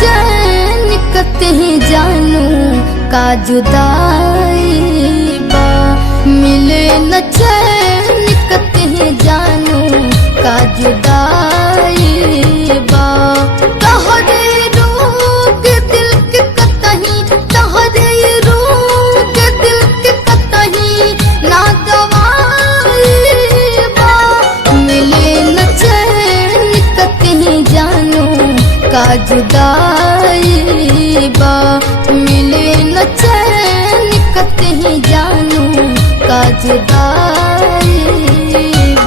चैन कतहीं जानू का जुदाई बा। मिले न चैन कतहीं जानू का जुदाई बा। तोहरे रोग दिल के कतहीं, तोहरे रोग दिल के कतहीं ना दवाई बा। मिले न चैन कतहीं जानू का जुदाई बा। मिले न चैन कतहीं जानू का जुदाई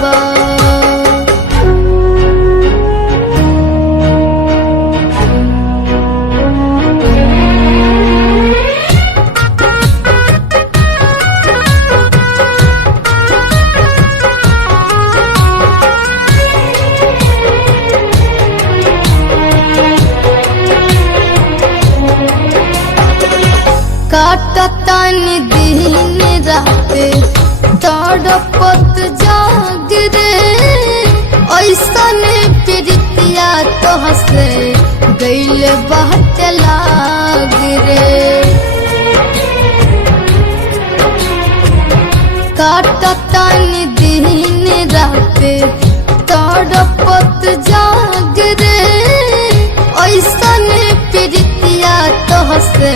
बा। काटतानी दिन राते तड़पत जाग रे। ऐसन प्रीतिया तोहसे गइल बाट लाग रे। काटतानी दिन राते तड़पत जाग रे। ऐसन प्रीतिया तोहसे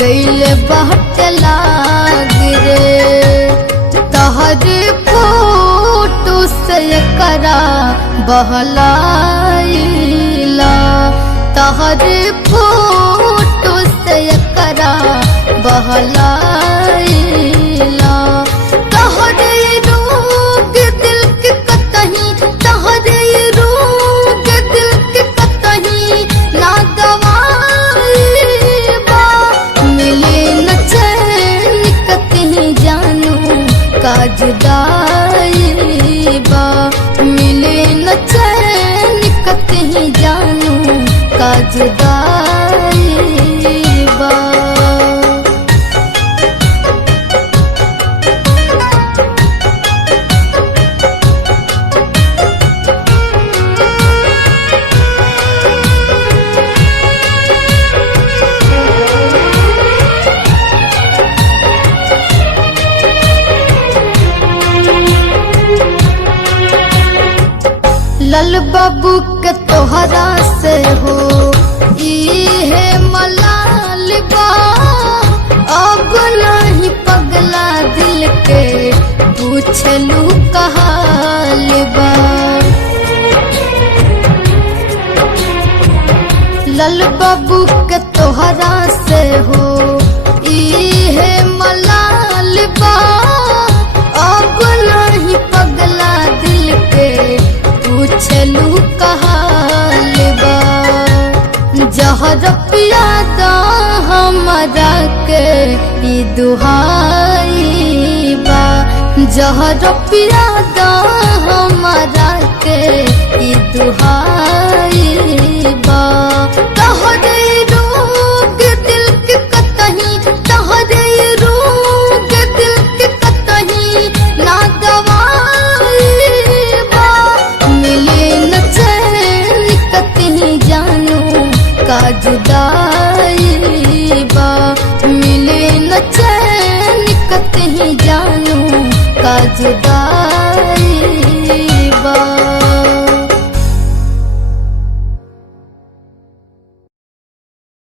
गइल बाट लाग रे। तहरे फोटो से करा बहलाइला। तहरे फोटो से करा बहलाइला। तहरे रोग दिल के कतहीं, तहरे रोग दिल के कतहीं ना दवाई बा। मिले न चैन कतहीं जानू का जुदाई बा। मिले न चैन कतहीं जानू का जुदाई बा। लल बाबू के तोहरा से हो इहे मलाल बा। अब नहीं पगला दिल के पूछलू कहाल बा। लल बाबू के तोहरा से हो इहे मलाल बा। अब नहीं पगला दिल के पूछलू कहाल बा। जहर पियादा हमरा के ई दुहाई बा। जहर पियादा हमरा के ई दुहाई बा। तोहरे रोग दिल के कतहीं, तोहरे रोग दिल के कतहीं ना दवाई बा। मिले न चैन कतहीं जानू का जुदाई बा। मिले न चैन कतहीं जानू का जुदाई बा।